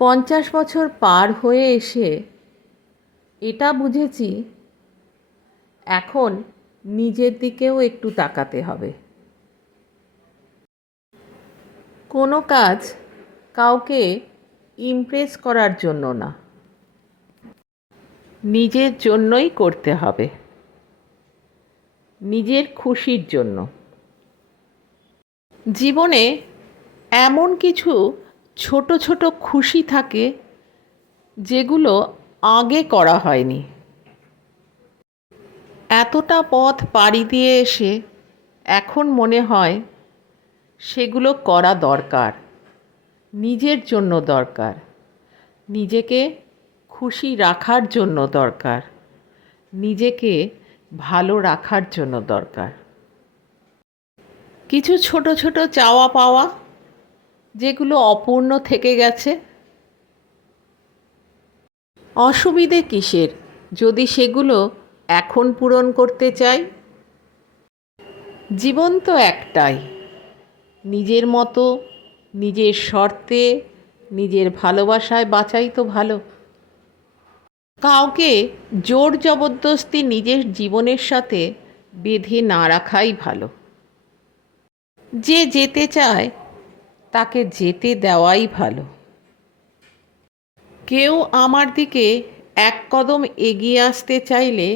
50 বছর পার হয়ে এসে এটা বুঝেছি, এখন নিজের দিকেও একটু তাকাতে হবে। কোনো কাজ কাউকে ইমপ্রেস করার জন্য না, নিজের জন্যই করতে হবে, নিজের খুশির জন্য। জীবনে এমন কিছু ছোট ছোট খুশি থাকে যেগুলো আগে করা হয়নি। এতটা পথ পাড়ি দিয়ে এসে এখন মনে হয় সেগুলো করা দরকার, নিজের জন্য দরকার, নিজেকে খুশি রাখার জন্য দরকার, নিজেকে ভালো রাখার জন্য দরকার। কিছু ছোট ছোট চাওয়া পাওয়া যেগুলো অপূর্ণ থেকে গেছে, অসুবিধে কিসের যদি সেগুলো এখন পূরণ করতে চাই? জীবন তো একটাই, নিজের মতো, নিজের শর্তে, নিজের ভালোবাসায় বাঁচাই তো ভালো। কাউকে জোর জবরদস্তি নিজের জীবনের সাথে বেঁধে না রাখাই ভালো। যে যেতে চায় তাকে যেতে দেওয়াই ভালো। কেউ আমার দিকে এক কদম এগিয়ে আসতে চাইলে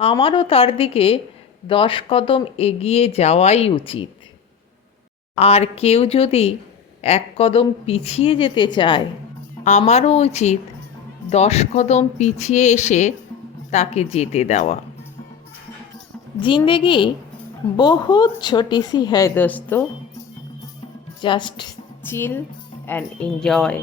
আমারও তার দিকে 10 কদম এগিয়ে যাওয়াই উচিত। আর কেউ যদি এক কদম পিছিয়ে যেতে চায়, আমারও উচিত 10 কদম পিছিয়ে এসে তাকে যেতে দেওয়া। जिंदगी बहुत छोटी सी है दोस्तों, जस्ट चिल एंड एंजॉय।